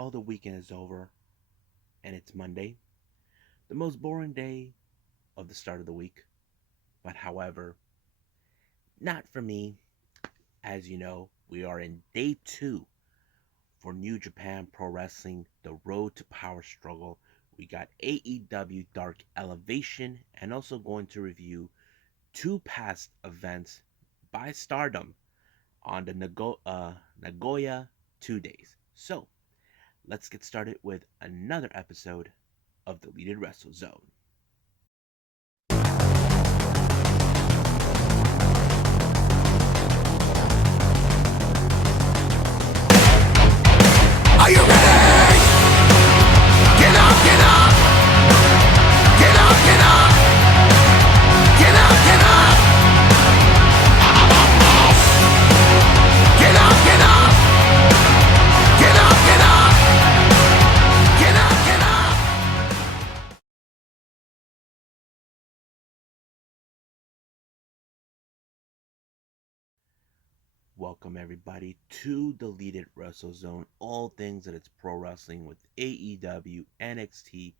Well, the weekend is over and it's Monday, the most boring day of the start of the week. But however, not for me. As you know, we are in day two for New Japan Pro Wrestling, the road to power struggle. We got AEW Dark Elevation and also going to review two past events by Stardom on the Nagoya 2 days. So, let's get started with another episode of Deleted Wrestle Zone. Are you ready? Get up, get up! Get up, get up! Get up, get up! Get up, get up! Get up, get up! Get up, get up! Welcome everybody to Deleted Wrestle Zone, all things that it's pro wrestling with AEW, NXT,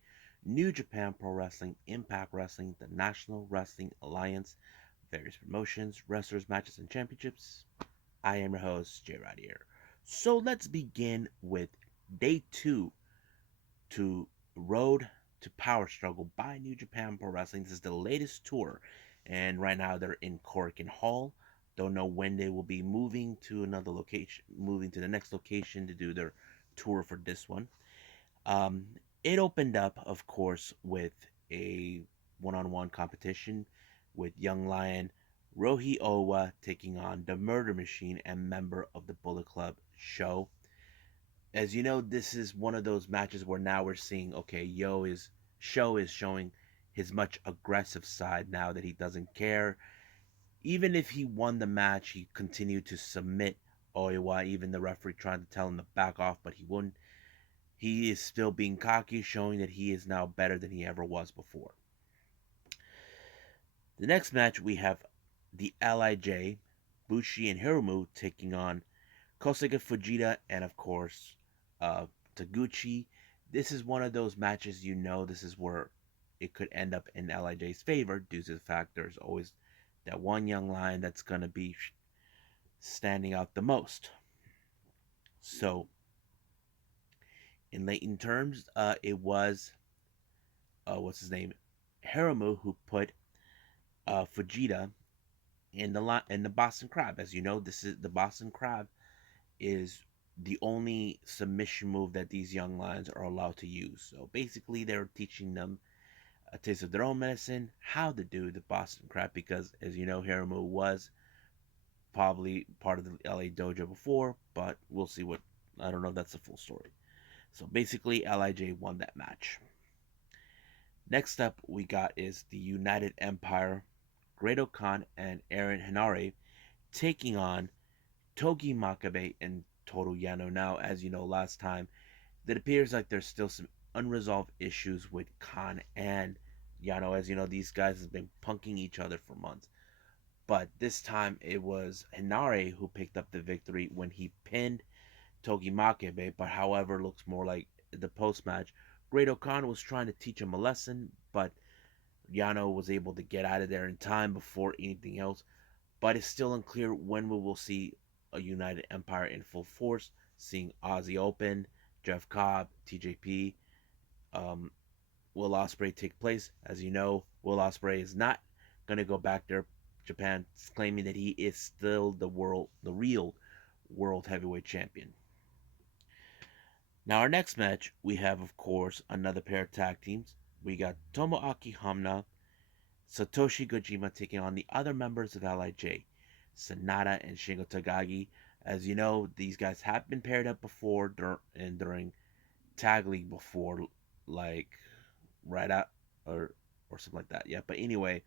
New Japan Pro Wrestling, Impact Wrestling, the National Wrestling Alliance, various promotions, wrestlers, matches, and championships. I am your host, J. Rod here. So let's begin with day two to Road to Power Struggle by New Japan Pro Wrestling. This is the latest tour, and right now they're in Korakuen Hall. Don't know when they will be moving to another location, moving to the next location to do their tour for this one. Um, it opened up, of course, with a one-on-one competition with Young Lion Rohi Owa taking on the Murder Machine and member of the Bullet Club Show. As you know, this is one of those matches where now we're seeing, okay, Show is showing his much aggressive side now that he doesn't care. Even if he won the match, he continued to submit Oiwa, even the referee trying to tell him to back off, but he wouldn't. He is still being cocky, showing that he is now better than he ever was before. The next match we have the Lij, Bushi and Hiromu taking on Kosuke Fujita and of course Taguchi. This is one of those matches, you know, this is where it could end up in Lij's favor due to the fact there's always that one young lion that's going to be standing out the most. So, in latent terms, it was what's his name, Hiromu, who put Fujita in the Boston Crab. As you know, this is the Boston Crab is the only submission move that these young lions are allowed to use. So basically, they're teaching them a taste of their own medicine, how to do the Boston Crab, because as you know, Hiromu was probably part of the LA dojo before, but we'll see what. I don't know if that's the full story. So basically, Lij won that match. Next up, we got is the United Empire, Great Khan and Aaron Henare taking on Togi Makabe and Toru Yano. Now, as you know, last time, it appears like there's still some unresolved issues with Khan and Yano. As you know, these guys have been punking each other for months. But this time it was Hinare who picked up the victory when he pinned Togi Makabe. But however, looks more like the post match. Great Khan was trying to teach him a lesson, but Yano was able to get out of there in time before anything else. But it's still unclear when we will see a United Empire in full force, seeing Aussie Open, Jeff Cobb, TJP, um, Will Ospreay take place. As you know, Will Ospreay is not going to go back there. Japan claiming that he is still the real world heavyweight champion. Now, our next match, we have, of course, another pair of tag teams. We got Tomoaki Hamna, Satoshi Gojima taking on the other members of Lij, Sanada and Shingo Takagi. As you know, these guys have been paired up before during Tag League before, like right out or something like that. Yeah, but anyway,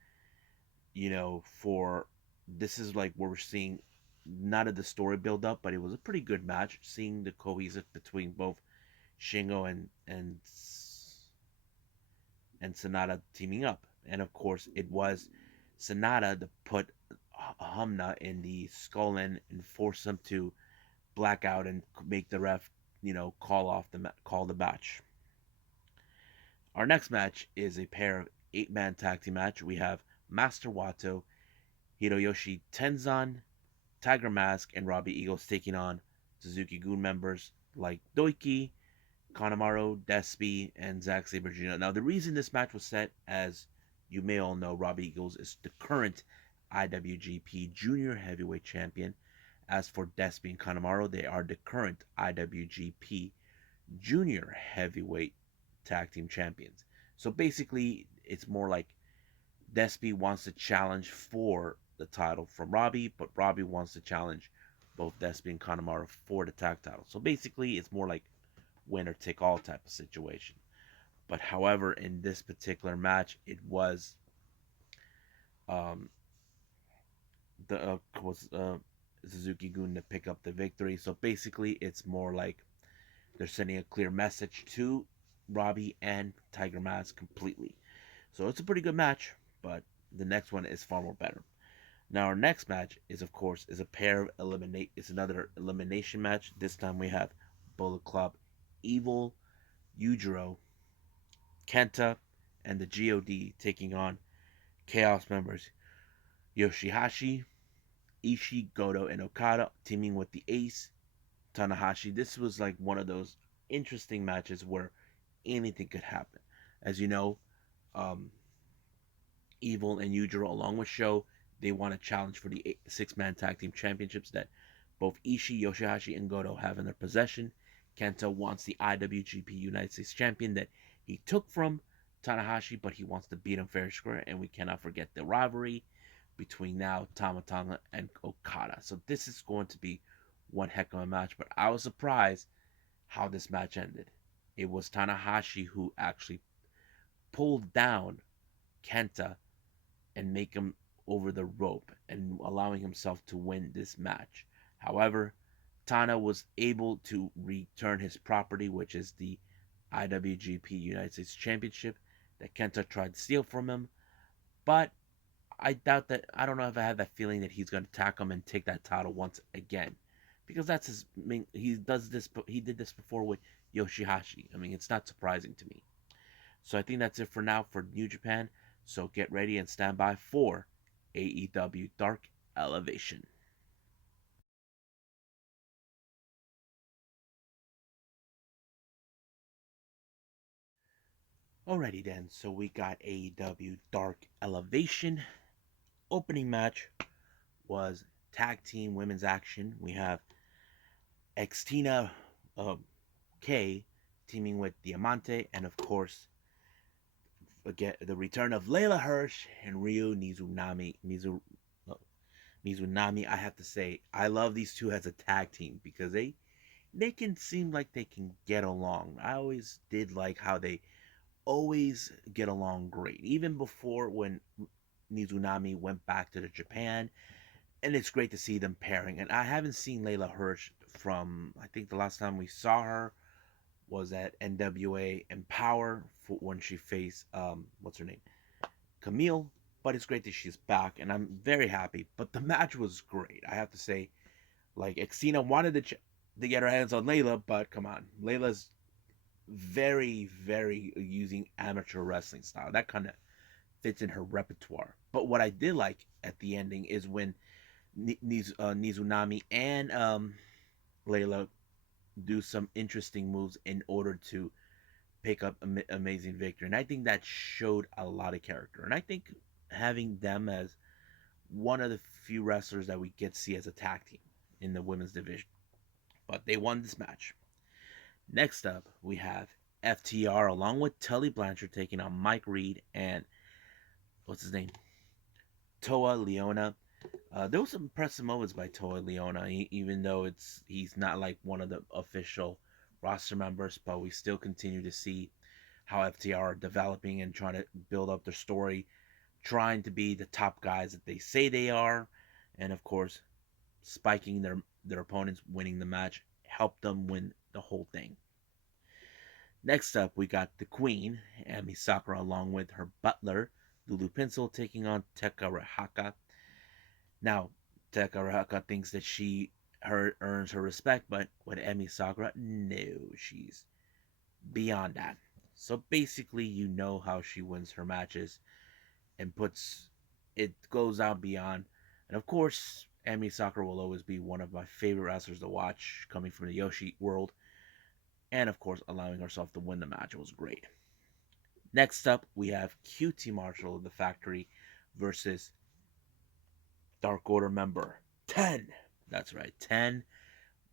you know, for this is like where we're seeing not of the story build up, but it was a pretty good match. Seeing the cohesive between both Shingo and Sanada teaming up, and of course it was Sanada to put Hamna in the skull and force him to black out and make the ref call the match. Our next match is a pair of 8-man tag team match. We have Master Wato, Hiroyoshi Tenzan, Tiger Mask, and Robbie Eagles taking on Suzuki-gun members like Doiki, Kanemaru, Despy, and Zack Sabre Jr. Now, the reason this match was set, as you may all know, Robbie Eagles is the current IWGP Junior Heavyweight Champion. As for Despy and Kanemaru, they are the current IWGP Junior Heavyweight Tag Team Champions. So basically, it's more like Despy wants to challenge for the title from Robbie, but Robbie wants to challenge both Despy and Kanemaru for the tag title. So basically, it's more like winner take all type of situation. But however, in this particular match, it was um, the was Suzuki Gun to pick up the victory. So basically, it's more like they're sending a clear message to Robbie and Tiger Mask completely. So it's a pretty good match, but the next one is far more better. Now our next match is of course is a pair of eliminate. It's another elimination match. This time we have Bullet Club, Evil, Yujiro, Kenta, and the God taking on Chaos members Yoshihashi, Ishii, Goto, and Okada, teaming with the Ace, Tanahashi. This was like one of those interesting matches where anything could happen. As you know, um, Evil and Yujiro, along with Sho, they want to challenge for the 6-man tag team championships that both Ishii, Yoshihashi, and Goto have in their possession. Kenta wants the IWGP United States champion that he took from Tanahashi, but he wants to beat him fair and square. And we cannot forget the rivalry between now Tama Tonga and Okada. So this is going to be one heck of a match. But I was surprised how this match ended. It was Tanahashi who actually pulled down Kenta and make him over the rope and allowing himself to win this match. However, Tana was able to return his property, which is the IWGP United States Championship that Kenta tried to steal from him. But I doubt that. I don't know if I have that feeling that he's going to attack him and take that title once again, because that's his. I mean, he does this. He did this before with Yoshihashi. I mean, it's not surprising to me. So I think that's it for now for New Japan. So get ready and stand by for AEW Dark Elevation. Alrighty then, so we got AEW Dark Elevation. Opening match was tag team women's action. We have Xtina K teaming with Diamante, and of course, again, the return of Layla Hirsch and Ryu Mizunami. I have to say, I love these two as a tag team because they can seem like they can get along. I always did like how they always get along great, even before when Mizunami went back to the Japan, and it's great to see them pairing. And I haven't seen Layla Hirsch from, I think the last time we saw her was at NWA Empower for when she faced what's her name, Camille. But it's great that she's back, and I'm very happy. But the match was great, I have to say. Like Xena wanted to get her hands on Layla, but come on, Layla's very using amateur wrestling style. That kind of fits in her repertoire. But what I did like at the ending is when Nizunami and Layla do some interesting moves in order to pick up amazing victory. And I think that showed a lot of character. And I think having them as one of the few wrestlers that we get to see as a tag team in the women's division. But they won this match. Next up, we have FTR along with Tully Blanchard taking on Mike Reed and what's his name? Toa Leona. There was some impressive moments by Toa Leona, even though he's not like one of the official roster members, but we still continue to see how FTR are developing and trying to build up their story, trying to be the top guys that they say they are, and of course, spiking their opponents, winning the match, helped them win the whole thing. Next up, we got the Queen, Ami Sakura, along with her butler, Lulu Pencil, taking on Teka Rahaka. Now, Teka Rahaka thinks that she her earns her respect, but with Emi Sakura, no, she's beyond that. So basically, you know how she wins her matches and puts it goes out beyond. And of course, Emi Sakura will always be one of my favorite wrestlers to watch, coming from the Yoshi world, and of course, allowing herself to win the match was great. Next up, we have QT Marshall of the Factory versus Dark Order member 10. That's right, 10.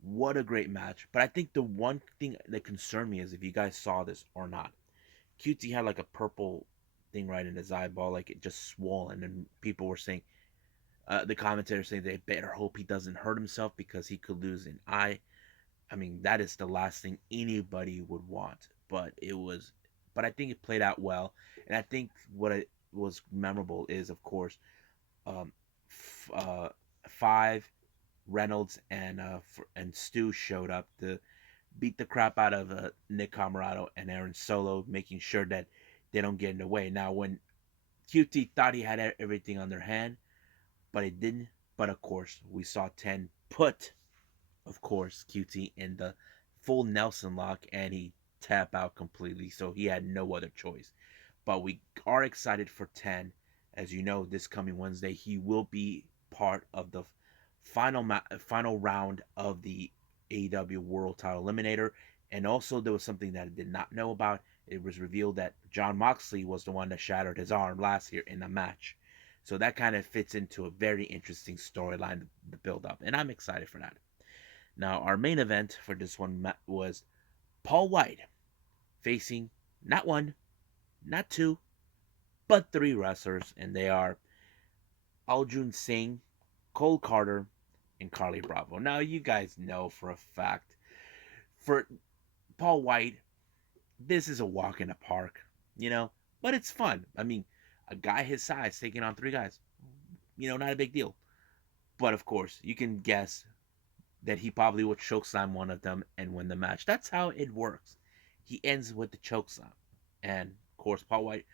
What a great match. But I think the one thing that concerned me is if you guys saw this or not. QT had like a purple thing right in his eyeball, like it just swollen, and people were saying, the commentators saying they better hope he doesn't hurt himself because he could lose an eye. I mean, that is the last thing anybody would want. But I think it played out well, and I think what it was memorable is, of course, um, Five, Reynolds, and Stu showed up to beat the crap out of Nick Camarado and Aaron Solo, making sure that they don't get in the way. Now, when QT thought he had everything on their hand, but it didn't. But of course, we saw 10 put, of course, QT in the full Nelson lock, and he tap out completely, so he had no other choice. But we are excited for 10. As you know, this coming Wednesday, he will be part of the final round of the AEW World Title Eliminator. And also, there was something that I did not know about. It was revealed that John Moxley was the one that shattered his arm last year in a match. So that kind of fits into a very interesting storyline to build up. And I'm excited for that. Now, our main event for this one was Paul White facing not one, not two, but three wrestlers, and they are Arjun Singh, Cole Carter, and Carly Bravo. Now, you guys know for a fact, for Paul White, this is a walk in the park, you know, but it's fun. I mean, a guy his size taking on three guys, not a big deal. But of course, you can guess that he probably would chokeslam one of them and win the match. That's how it works. He ends with the chokeslam. And of course, Paul White,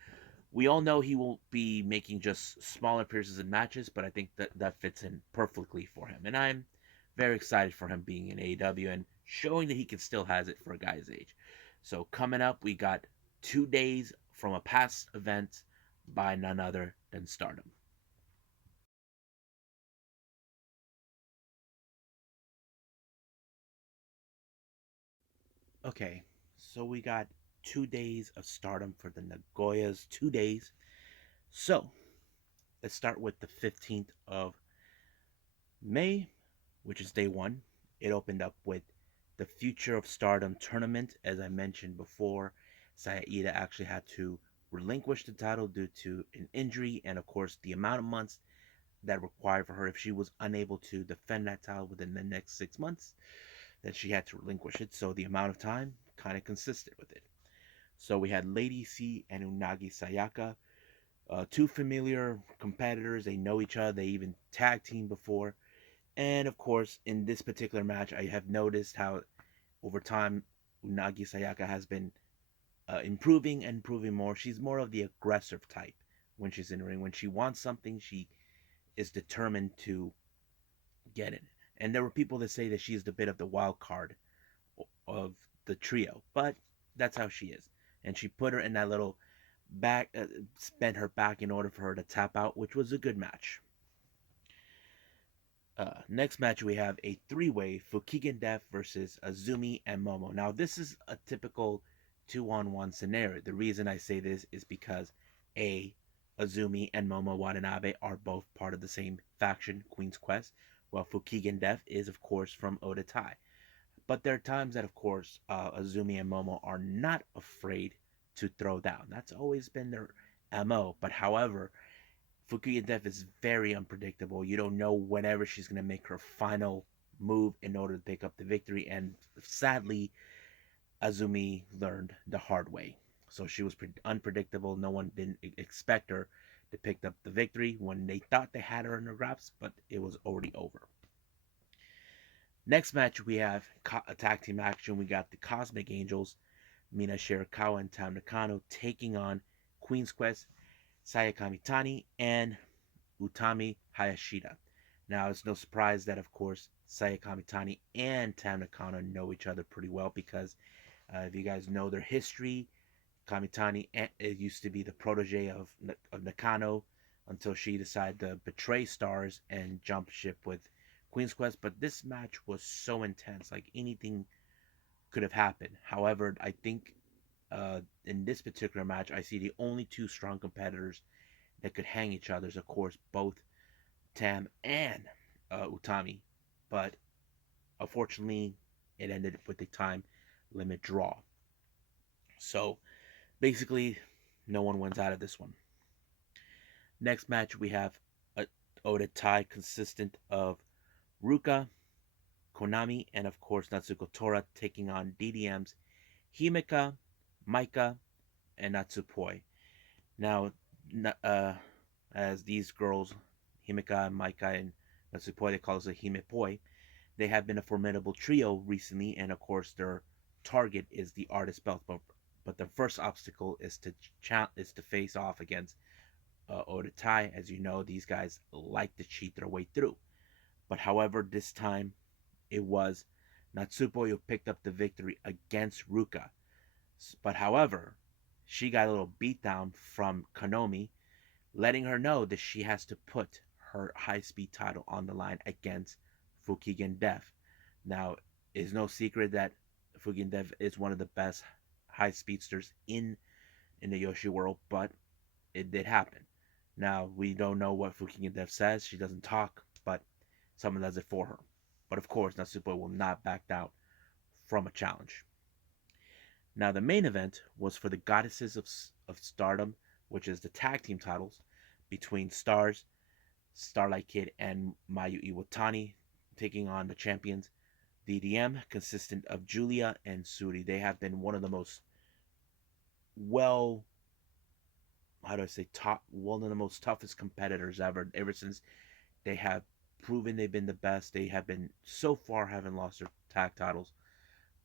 we all know he will be making just smaller appearances in matches, but I think that fits in perfectly for him. And I'm very excited for him being in AEW and showing that he can still has it for a guy's age. So coming up, we got 2 days from a past event by none other than Stardom. Okay, so we got 2 days of Stardom for the Nagoya's 2 days. So let's start with the 15th of May, which is day one. It opened up with the Future of Stardom tournament. As I mentioned before, Saida actually had to relinquish the title due to an injury, and of course, the amount of months that required for her if she was unable to defend that title within the next 6 months, that she had to relinquish it. So the amount of time kind of consistent with it. So we had Lady C and Unagi Sayaka, two familiar competitors. They know each other. They even tag team before. And of course, in this particular match, I have noticed how over time Unagi Sayaka has been improving and improving more. She's more of the aggressive type when she's in the ring. When she wants something, she is determined to get it. And there were people that say that she is the bit of the wild card of the trio, but that's how she is. And she put her in that little back, bent her back in order for her to tap out, which was a good match. Next match, we have a three-way Fukigen Death versus Azumi and Momo. Now, this is a typical two-on-one scenario. The reason I say this is because A, Azumi and Momo Watanabe are both part of the same faction, Queen's Quest, while Fukigen Death is, of course, from Oda Tai. But there are times that, of course, Azumi and Momo are not afraid to throw down. That's always been their MO. But however, Fukuya Death is very unpredictable. You don't know whenever she's going to make her final move in order to pick up the victory. And sadly, Azumi learned the hard way. So she was unpredictable. No one didn't expect her to pick up the victory when they thought they had her in their grasp, but it was already over. Next match, we have a tag team action. We got the Cosmic Angels, Mina Shirakawa and Tam Nakano, taking on Queen's Quest, Sayaka Mitani, and Utami Hayashida. Now, it's no surprise that, of course, Saya Kamitani and Tam Nakano know each other pretty well because if you guys know their history, Kamitani used to be the protege of Nakano until she decided to betray Stars and jump ship with Queen's Quest. But this match was so intense, like anything could have happened. However, I think in this particular match, I see the only two strong competitors that could hang each other. Of course, both Tam and Utami. But unfortunately, it ended with a time limit draw. So basically, no one wins out of this one. Next match, we have a Oda tie consistent of Ruka, Konami, and of course Natsuko Tora taking on DDM's Himeka, Maika, and Natsupoi. Now, uh, as these girls, Himeka, Maika, and Natsupoi, they call us a Himepoi, they have been a formidable trio recently, and of course their target is the artist belt. But their first obstacle is to face off against Oda Tai. As you know, these guys like to cheat their way through. But however, this time it was Natsupoi who picked up the victory against Ruka. But however, she got a little beatdown from Konomi, letting her know that she has to put her high speed title on the line against Fukigen Dev. Now, it's no secret that Fukigen Dev is one of the best high speedsters in the Yoshi world, but it did happen. Now, we don't know what Fukigen Dev says. She doesn't talk, but someone does it for her. But of course, Natsupo will not back down from a challenge. Now, the main event was for the Goddesses of Stardom, which is the tag team titles between Stars, Starlight Kid, and Mayu Iwatani, taking on the champions DDM, consistent of Julia and Suri. They have been one of the most well, how do I say, top, one of the most toughest competitors ever since they have proven they've been the best. They have been so far haven't lost their tag titles.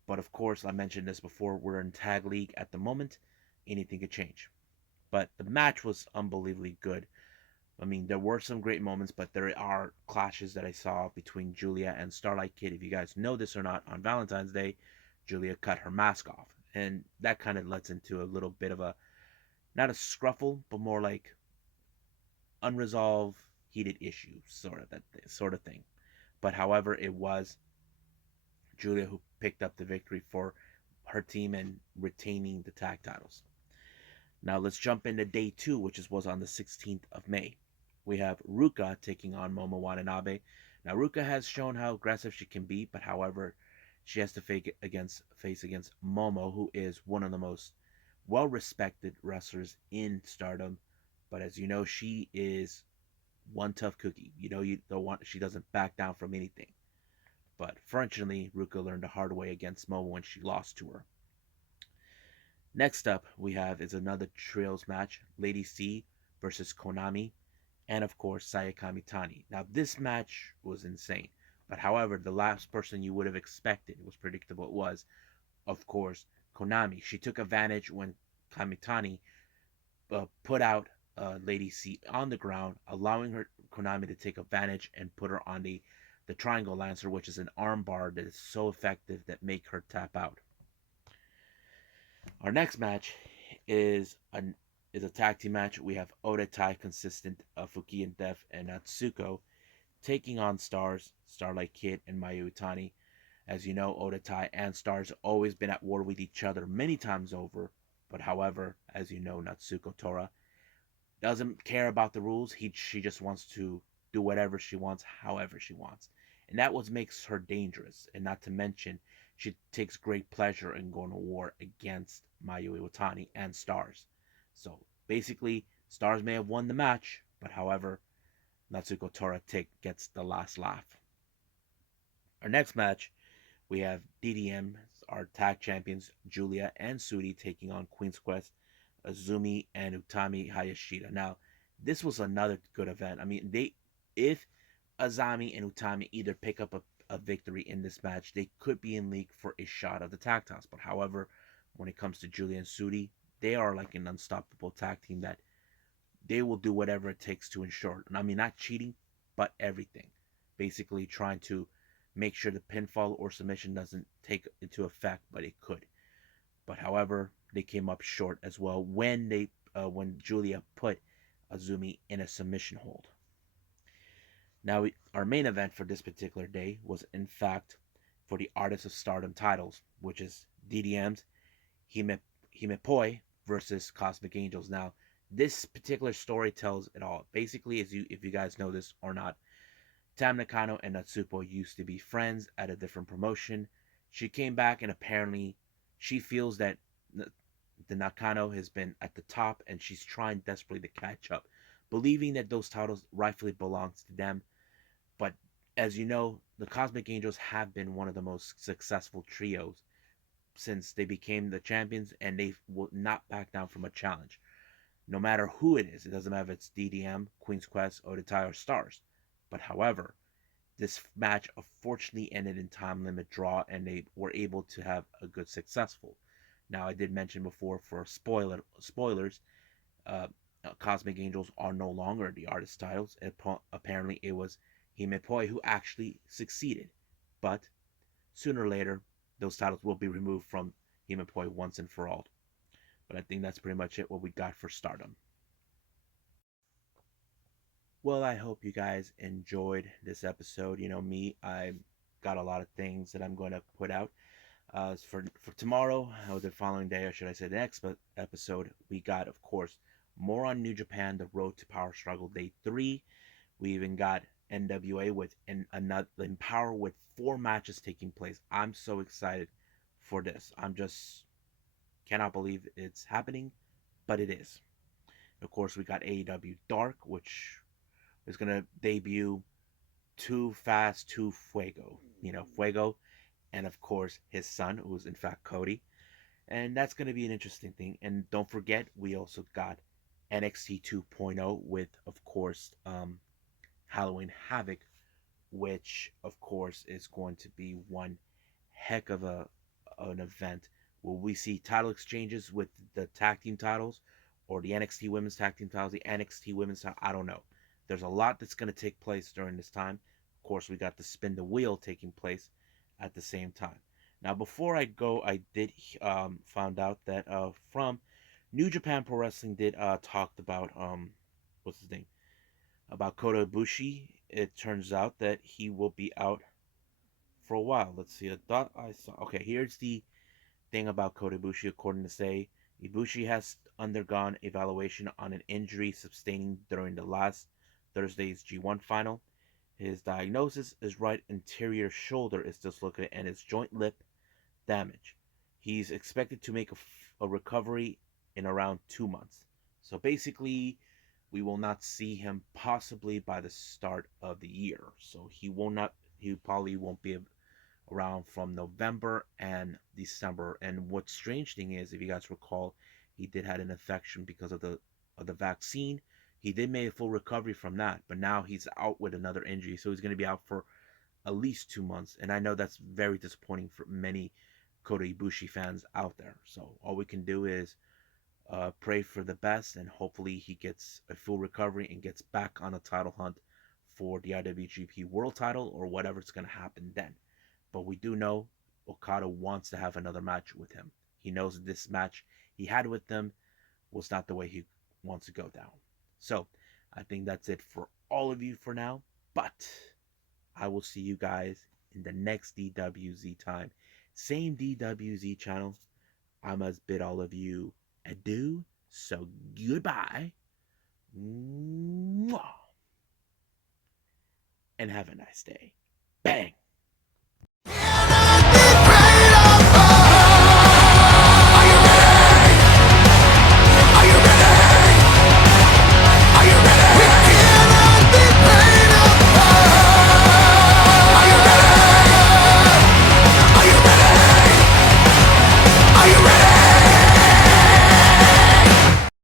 But of course, I mentioned this before, we're in tag league at the moment. Anything could change. But the match was unbelievably good. I mean, there were some great moments, but there are clashes that I saw between Julia and Starlight Kid. If you guys know this or not, on Valentine's Day, Julia cut her mask off. And that kind of lets into a little bit of a, not a scruffle, but more like unresolved, heated issues, sort of thing. But however, it was Julia who picked up the victory for her team and retaining the tag titles. Now let's jump into day two, which was on the 16th of May. We have Ruka taking on Momo Watanabe. Now Ruka has shown how aggressive she can be, but however, she has to face against Momo, who is one of the most well-respected wrestlers in Stardom. But as you know, she is one tough cookie. You know, you don't want she doesn't back down from anything. But fortunately, Ruka learned the hard way against Momo when she lost to her. Next up, we have is another trios match: Lady C versus Konami, and of course Saya Kamitani. Now this match was insane, but however, the last person you would have expected, it was predictable, it was of course Konami. She took advantage when Kamitani put out Lady C on the ground, allowing her Konami to take advantage and put her on the Triangle Lancer, which is an armbar that is so effective that make her tap out. Our next match is a tag team match. We have Oda Tai, consistent of Fuki and Def and Natsuko, taking on Stars, Starlight Kid, and Mayu Utani. As you know, Oda Tai and Stars have always been at war with each other many times over. But however, as you know, Natsuko Tora doesn't care about the rules. She just wants to do whatever she wants, however she wants. And that what makes her dangerous. And not to mention, she takes great pleasure in going to war against Mayu Iwatani and Stars. So basically, Stars may have won the match, but however, Natsuko Tora gets the last laugh. Our next match, we have DDM, our tag champions, Julia and Sudi, taking on Queen's Quest, Azumi and Utami Hayashida. Now, this was another good event. I mean, if Azami and Utami either pick up a victory in this match, they could be in league for a shot of the tag titles. But however, when it comes to Julia and Sudi, they are like an unstoppable tag team that they will do whatever it takes to ensure. And I mean, not cheating, but everything. Basically, trying to make sure the pinfall or submission doesn't take into effect, but it could. But however, they came up short as well when Julia put Azumi in a submission hold. Now, our main event for this particular day was, in fact, for the Artists of Stardom titles, which is DDM's Hime, Himepoi versus Cosmic Angels. Now, this particular story tells it all. Basically, if you guys know this or not, Tam Nakano and Natsupo used to be friends at a different promotion. She came back and apparently she feels that the Nakano has been at the top and she's trying desperately to catch up, believing that those titles rightfully belongs to them. But as you know, the Cosmic Angels have been one of the most successful trios since they became the champions, and they will not back down from a challenge. No matter who it is, it doesn't matter if it's DDM, Queen's Quest, or the Tire Stars. But however, this match unfortunately ended in time limit draw, and they were able to have a good successful. Now, I did mention before for spoilers, uh, Cosmic Angels are no longer the artist titles. Apparently, it was Himepoi who actually succeeded. But sooner or later, those titles will be removed from Himepoi once and for all. But I think that's pretty much it what we got for Stardom. Well, I hope you guys enjoyed this episode. You know me, I got a lot of things that I'm going to put out. For tomorrow, or the following day, or should I say the next episode, we got, of course, more on New Japan, the Road to Power Struggle Day 3. We even got NWA with another Empower with 4 matches taking place. I'm so excited for this. I'm just cannot believe it's happening, but it is. Of course, we got AEW Dark, which is going to debut Too Fast, Too Fuego. Fuego, and of course, his son, who's in fact Cody. And that's going to be an interesting thing. And don't forget, we also got NXT 2.0 with, of course, Halloween Havoc, which, of course, is going to be one heck of an event. Will we see title exchanges with the tag team titles or the NXT Women's Tag Team titles, the NXT Women's title? I don't know. There's a lot that's going to take place during this time. Of course, we got the spin the wheel taking place at the same time. Now, before I go, I did found out that from New Japan Pro Wrestling did talked about what's his name, about Kota Ibushi. It turns out that he will be out for a while. Let's see. I saw. Okay, here's the thing about Kota Ibushi. According to say, Ibushi has undergone evaluation on an injury sustaining during the last Thursday's G1 final. His diagnosis is right anterior shoulder is dislocated and his joint lip damage. He's expected to make a recovery in around 2 months. So basically, we will not see him possibly by the start of the year. So he will not. He probably won't be around from November and December. And what's strange thing is, if you guys recall, he did had an infection because of the vaccine. He did make a full recovery from that, but now he's out with another injury, so he's going to be out for at least 2 months. And I know that's very disappointing for many Kota Ibushi fans out there. So all we can do is pray for the best, and hopefully he gets a full recovery and gets back on a title hunt for the IWGP World Title or whatever's going to happen then. But we do know Okada wants to have another match with him. He knows that this match he had with them was not the way he wants to go down. So I think that's it for all of you for now. But I will see you guys in the next DWZ time. Same DWZ channel. I must bid all of you adieu. So goodbye. Mwah. And have a nice day. Bang.